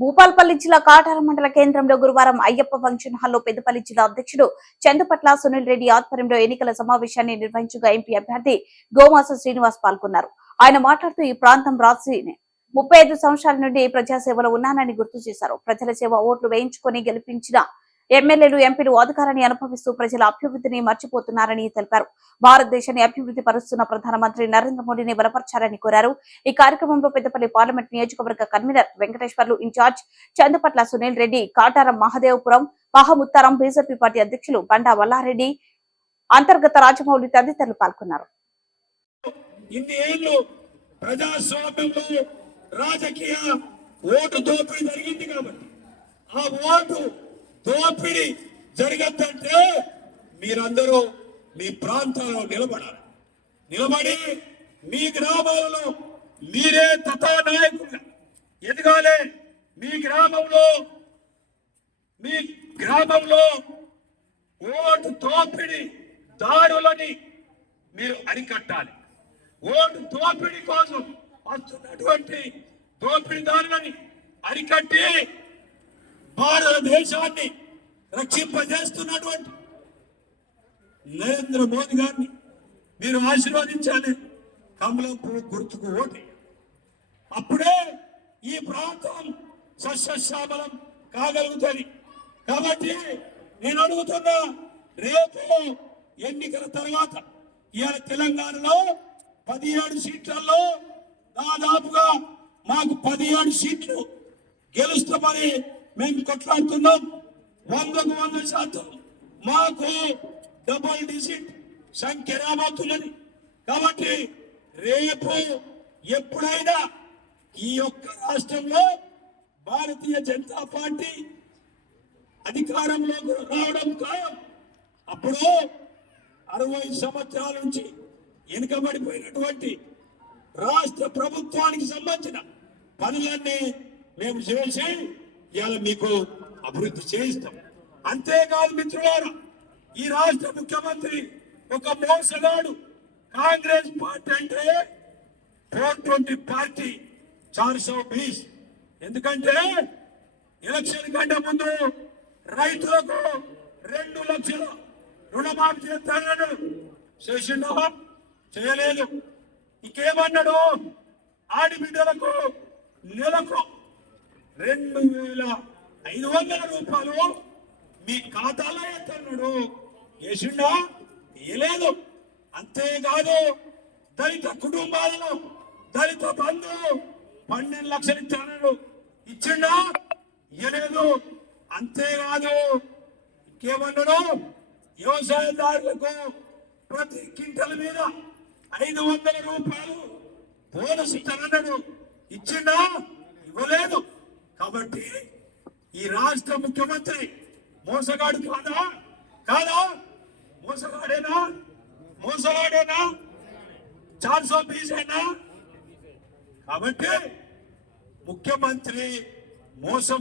భూపాల్పల్లి జిల్లా కాటారం మండల కేంద్రంలో గురువారం అయ్యప్ప ఫంక్షన్ హాల్లో పెద్దపల్లి జిల్లా అధ్యక్షుడు చందుపట్ల సునీల్ రెడ్డి ఆధ్వర్యంలో ఎన్నికల సమావేశాన్ని నిర్వహించగా ఎంపీ అభ్యర్థి గోమాస శ్రీనివాస్ పాల్గొన్నారు. ఆయన మాట్లాడుతూ ఈ ప్రాంతం రాసి 35 సంవత్సరాల నుండి ప్రజాసేవలో ఉన్నానని గుర్తు చేశారు. ప్రజల సేవ ఓట్లు వేయించుకొని గెలిపించిన ఎమ్మెల్యేలు ఎంపీలు అధికారాన్ని అనుభవిస్తూ ప్రజల అభివృద్ధిని మర్చిపోతున్నారని తెలిపారు. భారతదేశాన్ని అభివృద్ధి పరుస్తున్న ప్రధానమంత్రి నరేంద్ర మోడీని బలపర్చారని కోరారు. ఈ కార్యక్రమంలో పెద్దపల్లి పార్లమెంట్ నియోజకవర్గ convenor Venkateswarlu, incharge Chandupatla Sunil Reddy, Kataram Mahadevapuram Mahamutharam BJP party అధ్యక్షులు బండా వల్లారెడ్డి, అంతర్గత రాజమౌళి తదితరులు పాల్గొన్నారు. రాజకీయ ఓటు దోపిడీ జరిగింది కాబట్టి ఆ ఓటు దోపిడీ జరగద్దంటే మీరందరూ మీ ప్రాంతాల్లో నిలబడి మీ గ్రామాలలో మీరే తథానాయకులుగా ఎదగాలి. మీ గ్రామంలో ఓటు దోపిడీ దారులని మీరు అరికట్టాలి. ఓటు దోపిడీ కోసం వస్తున్నటువంటి దోపిడీదారులని అరికట్టి భారతదేశాన్ని రక్షింపజేస్తున్నటువంటి నరేంద్ర మోదీ గారిని మీరు ఆశీర్వదించాలి. కమలం పువ్వు గుర్తుకు ఓటు, అప్పుడే ఈ ప్రాంతం సస్యశ్యామలం కాగలుగుతుంది. కాబట్టి నేను అడుగుతున్నా, రేపు ఎన్నికల తర్వాత ఇవాళ తెలంగాణలో 17 సీట్లలో దాదాపుగా మాకు 17 సీట్లు గెలుస్తామని మేము కొట్లాడుతున్నాం. 100% మాకు డబుల్ డిజిట్ సంఖ్య రాబోతున్నది. కాబట్టి రేపు ఎప్పుడైనా ఈ యొక్క రాష్ట్రంలో భారతీయ జనతా పార్టీ అధికారంలోకి రావడం ఖాయం. అప్పుడు 60 సంవత్సరాల నుంచి వెనుకబడిపోయినటువంటి రాష్ట్ర ప్రభుత్వానికి సంబంధించిన పనులన్నీ మేము చేసి ఇవాళ మీకు అభివృద్ధి చేయిస్తాం. అంతేకాదు మిత్రులారా, ఈ రాష్ట్ర ముఖ్యమంత్రి ఒక మోసగాడు. కాంగ్రెస్ పార్టీ అంటే 420 పార్టీ 420. ఎందుకంటే ఎలక్షన్ కంటే ముందు రైతులకు 2 లక్షల రుణమాఫీ చేస్తానన్నాడు. చేసిండో చేయలేదు. ఇంకేమన్నాడు, ఆడబిడ్డలకు నెలకు 2500 రూపాయలు మీ ఖాతాలో వేస్తున్నాడు. వేసిండా? వేయలేదు. అంతేకాదు దళిత కుటుంబాలను దళిత బంధు 12 లక్షలు ఇస్తాడు. ఇచ్చిండా? ఇయ్యలేదు. అంతేకాదు ఇంకేమన్నాడు, వ్యవసాయదారులకు ప్రతి క్వింటల్ మీద 500 రూపాయలు బోనస్ ఇస్తానన్నాడు. ఇచ్చిండా? ఇవ్వలేదు. కాబట్టి ఈ రాష్ట్ర ముఖ్యమంత్రి మోసగాడు కాదా? మోసగాడేనా? 420 కాబట్టి ముఖ్యమంత్రి మోసం